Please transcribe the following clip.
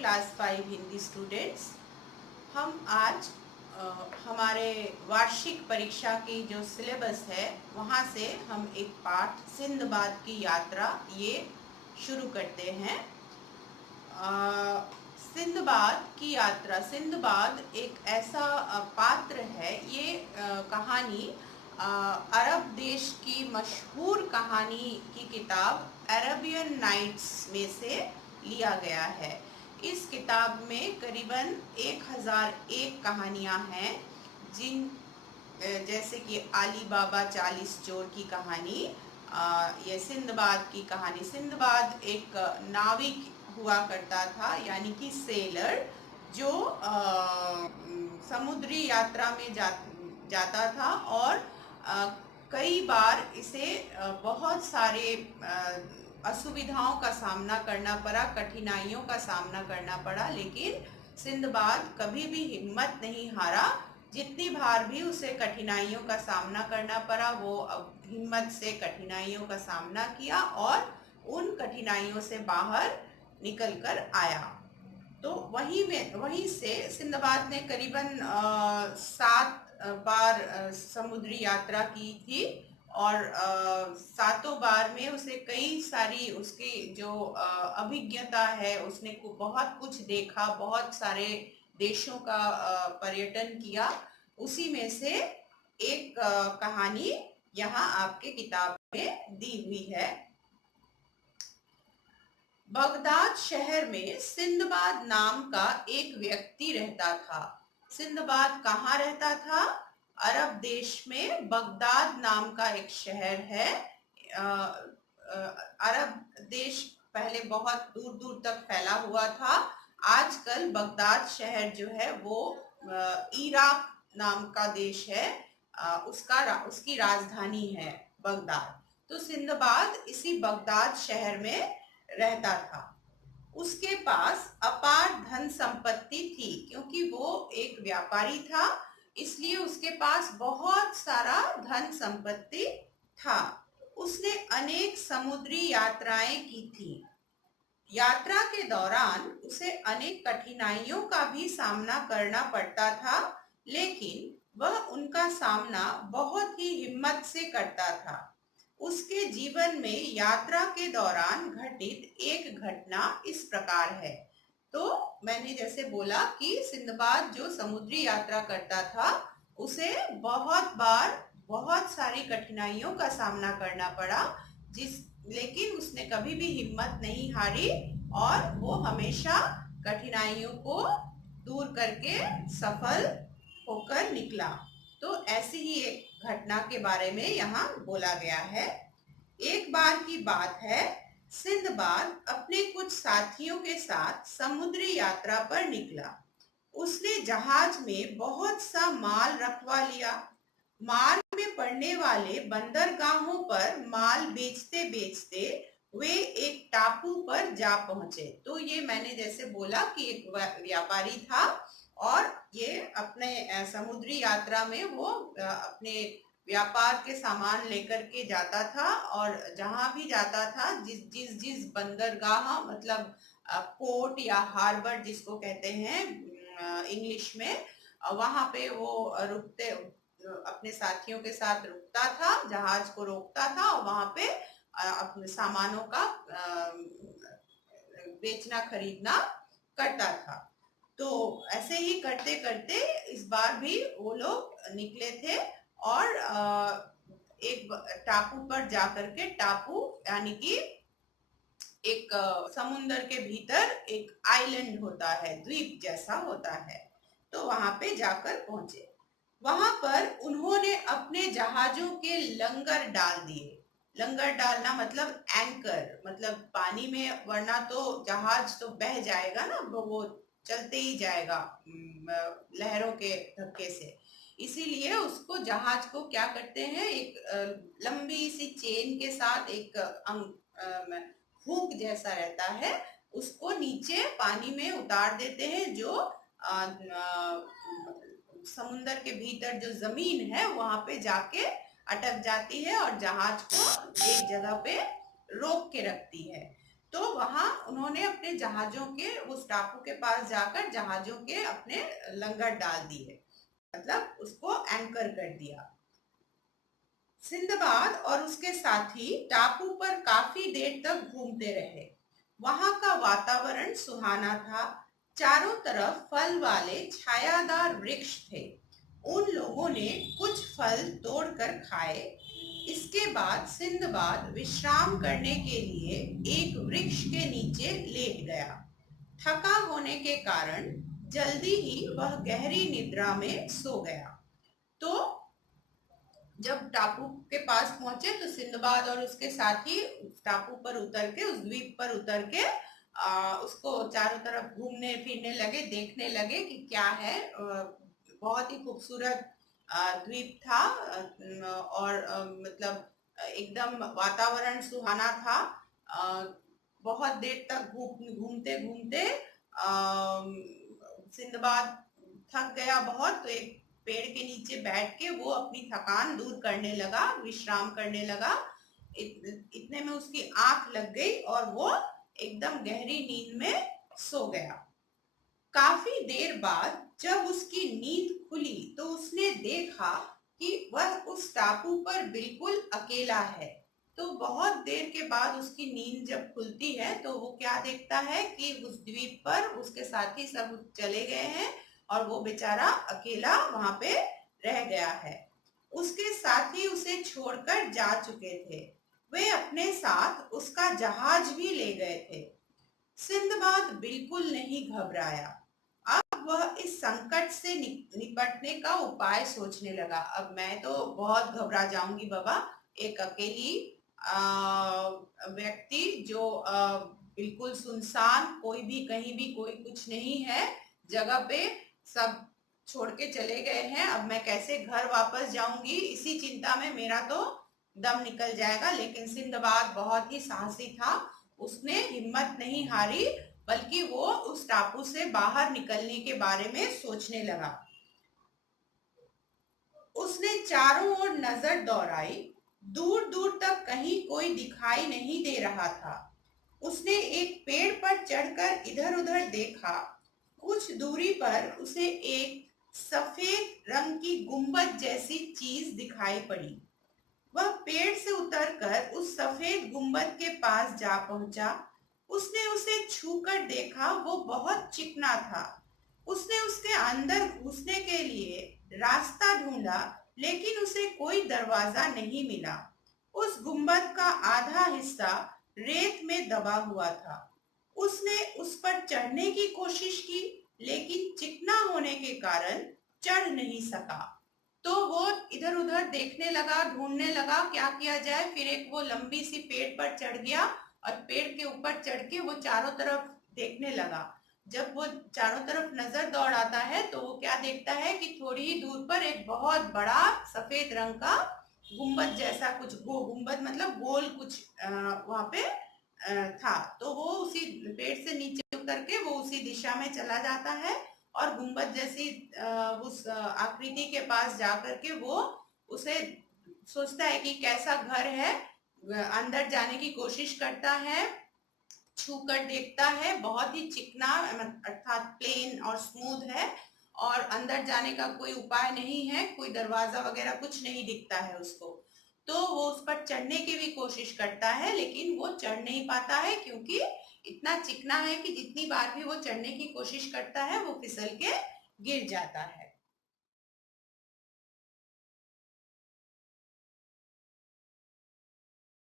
Class 5 Hindi students. हम आज हमारे वार्षिक परीक्षा की जो सिलेबस है वहाँ से हम एक पाठ सिंदबाद की यात्रा ये शुरू करते हैं। सिंदबाद की यात्रा। सिंदबाद एक ऐसा पात्र है। ये कहानी अरब देश की मशहूर कहानी की किताब अरेबियन नाइट्स में से लिया गया है। इस किताब में करीबन 1001 कहानियां हैं, जिन जैसे कि अली बाबा 40 चोर की कहानी, ये सिंदबाद की कहानी। सिंदबाद एक नाविक हुआ करता था, यानी कि सेलर, जो समुद्री यात्रा में जाता था और कई बार इसे बहुत सारे असुविधाओं का सामना करना पड़ा, कठिनाइयों का सामना करना पड़ा, लेकिन सिंदबाद कभी भी हिम्मत नहीं हारा। जितनी बार भी उसे कठिनाइयों का सामना करना पड़ा, वो हिम्मत से कठिनाइयों का सामना किया और उन कठिनाइयों से बाहर निकल कर आया। तो वहीं से सिंदबाद ने करीबन 7 बार समुद्री यात्रा की थी और 7 बार में उसे कई सारी उसकी जो अभिज्ञता है, उसने बहुत कुछ देखा, बहुत सारे देशों का पर्यटन किया। उसी में से एक कहानी यहाँ आपके किताब में दी हुई है। बगदाद शहर में सिंदबाद नाम का एक व्यक्ति रहता था। सिंदबाद कहाँ रहता था? अरब देश में बगदाद नाम का एक शहर है। अरब देश पहले बहुत दूर दूर तक फैला हुआ था। आजकल बगदाद शहर जो है वो इराक नाम का देश है, उसकी राजधानी है बगदाद। तो सिंदबाद इसी बगदाद शहर में रहता था। उसके पास अपार धन संपत्ति थी, क्योंकि वो एक व्यापारी था, इसलिए उसके पास बहुत सारा धन संपत्ति था। उसने अनेक समुद्री यात्राएं की थी। यात्रा के दौरान उसे अनेक कठिनाइयों का भी सामना करना पड़ता था, लेकिन वह उनका सामना बहुत ही हिम्मत से करता था। उसके जीवन में यात्रा के दौरान घटित एक घटना इस प्रकार है। तो मैंने जैसे बोला कि सिंदबाद जो समुद्री यात्रा करता था, उसे बहुत बार बहुत सारी कठिनाइयों का सामना करना पड़ा, लेकिन उसने कभी भी हिम्मत नहीं हारी और वो हमेशा कठिनाइयों को दूर करके सफल होकर निकला। तो ऐसी ही एक घटना के बारे में यहाँ बोला गया है। एक बार की बात है, सिंदबाद अपने कुछ साथियों के साथ समुद्री यात्रा पर निकला। उसने जहाज में बहुत सा माल रखवा लिया। मार्ग में पड़ने वाले बंदरगाहों पर माल बेचते बेचते वे एक टापू पर जा पहुंचे। तो ये मैंने जैसे बोला कि एक व्यापारी था और ये अपने समुद्री यात्रा में वो अपने व्यापार के सामान लेकर के जाता था और जहां भी जाता था, जिस बंदरगाह, मतलब पोर्ट या हार्बर जिसको कहते हैं इंग्लिश में, वहां पे वो रुकते, अपने साथियों के साथ रुकता था, जहाज को रोकता था और वहां पे अपने सामानों का बेचना खरीदना करता था। तो ऐसे ही करते करते इस बार भी वो लोग निकले थे और एक टापू पर जाकर के, टापू यानी कि एक समुंदर के भीतर एक आइलैंड होता है, द्वीप जैसा होता है, तो वहां पे जाकर पहुंचे। वहां पर उन्होंने अपने जहाजों के लंगर डाल दिए। लंगर डालना मतलब एंकर, मतलब पानी में, वरना तो जहाज तो बह जाएगा ना, वो चलते ही जाएगा लहरों के धक्के से। इसीलिए उसको, जहाज को क्या करते हैं, एक लंबी सी चेन के साथ एक हुक जैसा रहता है, उसको नीचे पानी में उतार देते हैं, जो समुंदर के भीतर जो जमीन है वहां पे जाके अटक जाती है और जहाज को एक जगह पे रोक के रखती है। तो वहां उन्होंने अपने जहाजों के उस टापू के पास जाकर जहाजों के अपने लंगर डाल दिए, मतलब उसको एंकर कर दिया। सिंदबाद और उसके साथी टापू पर काफी देर तक घूमते रहे। वहां का वातावरण सुहाना था। चारों तरफ फल वाले छायादार वृक्ष थे। उन लोगों ने कुछ फल तोड़कर खाए। इसके बाद सिंदबाद विश्राम करने के लिए एक वृक्ष के नीचे लेट गया। थका होने के कारण जल्दी ही वह गहरी निद्रा में सो गया। तो जब टापू के पास पहुंचे तो सिंदबाद और उसके साथी टापू पर उतर के, उस द्वीप पर उतर के उसको चारों तरफ घूमने फिरने लगे, देखने लगे कि क्या है। बहुत ही खूबसूरत द्वीप था, और मतलब एकदम वातावरण सुहाना था। बहुत देर तक घूमते घूमते सिंदबाद थक गया बहुत, तो एक पेड़ के नीचे बैठ के वो अपनी थकान दूर करने लगा, विश्राम करने लगा। इतने में उसकी आंख लग गई और वो एकदम गहरी नींद में सो गया। काफी देर बाद जब उसकी नींद खुली तो उसने देखा कि वह उस टापू पर बिल्कुल अकेला है। तो बहुत देर के बाद उसकी नींद जब खुलती है तो वो क्या देखता है कि उस द्वीप पर उसके साथी सब चले गए हैं और वो बेचारा अकेला वहां पे रह गया है। उसके साथी उसे छोड़कर जा चुके थे। वे अपने साथ उसका जहाज भी ले गए थे। सिंदबाद बिल्कुल नहीं घबराया। अब वह इस संकट से निपटने का उपाय सोचने लगा। अब मैं तो बहुत घबरा जाऊंगी बाबा, एक अकेली व्यक्ति जो बिल्कुल सुनसान, कोई भी कहीं भी कोई कुछ नहीं है जगह पे, सब छोड़ के चले गए हैं। अब मैं कैसे घर वापस जाऊंगी, इसी चिंता में मेरा तो दम निकल जाएगा। लेकिन सिंदबाद बहुत ही साहसी था, उसने हिम्मत नहीं हारी, बल्कि वो उस टापू से बाहर निकलने के बारे में सोचने लगा। उसने चारों ओर नजर दौड़ाई। दूर दूर तक कहीं कोई दिखाई नहीं दे रहा था। उसने एक पेड़ पर चढ़कर इधर उधर देखा। कुछ दूरी पर उसे एक सफेद रंग की गुंबद जैसी चीज दिखाई पड़ी। वह पेड़ से उतरकर उस सफेद गुंबद के पास जा पहुंचा। उसने उसे छूकर देखा, वो बहुत चिकना था। उसने उसके अंदर घुसने के लिए रास्ता ढूंढा, लेकिन उसे कोई दरवाजा नहीं मिला। उस गुंबद का आधा हिस्सा रेत में दबा हुआ था। उसने उस पर चढ़ने की कोशिश की, लेकिन चिकना होने के कारण चढ़ नहीं सका। तो वो इधर उधर देखने लगा, ढूंढने लगा क्या किया जाए। फिर एक वो लंबी सी पेड़ पर चढ़ गया और पेड़ के ऊपर चढ़ के वो चारों तरफ देखने लगा। जब वो चारों तरफ नजर दौड़ाता है तो वो क्या देखता है कि थोड़ी ही दूर पर एक बहुत बड़ा सफेद रंग का गुंबद जैसा कुछ, गुंबद मतलब गोल कुछ वहां पे था। तो वो उसी पेड़ से नीचे उतर के वो उसी दिशा में चला जाता है और गुंबद जैसी उस आकृति के पास जाकर के वो उसे सोचता है कि कैसा घर है। अंदर जाने की कोशिश करता है, छूकर देखता है, बहुत ही चिकना अर्थात प्लेन और स्मूथ है और अंदर जाने का कोई उपाय नहीं है, कोई दरवाजा वगैरह कुछ नहीं दिखता है उसको। तो वो उस पर चढ़ने की भी कोशिश करता है, लेकिन वो चढ़ नहीं पाता है क्योंकि इतना चिकना है कि जितनी बार भी वो चढ़ने की कोशिश करता है वो फिसल के गिर जाता है।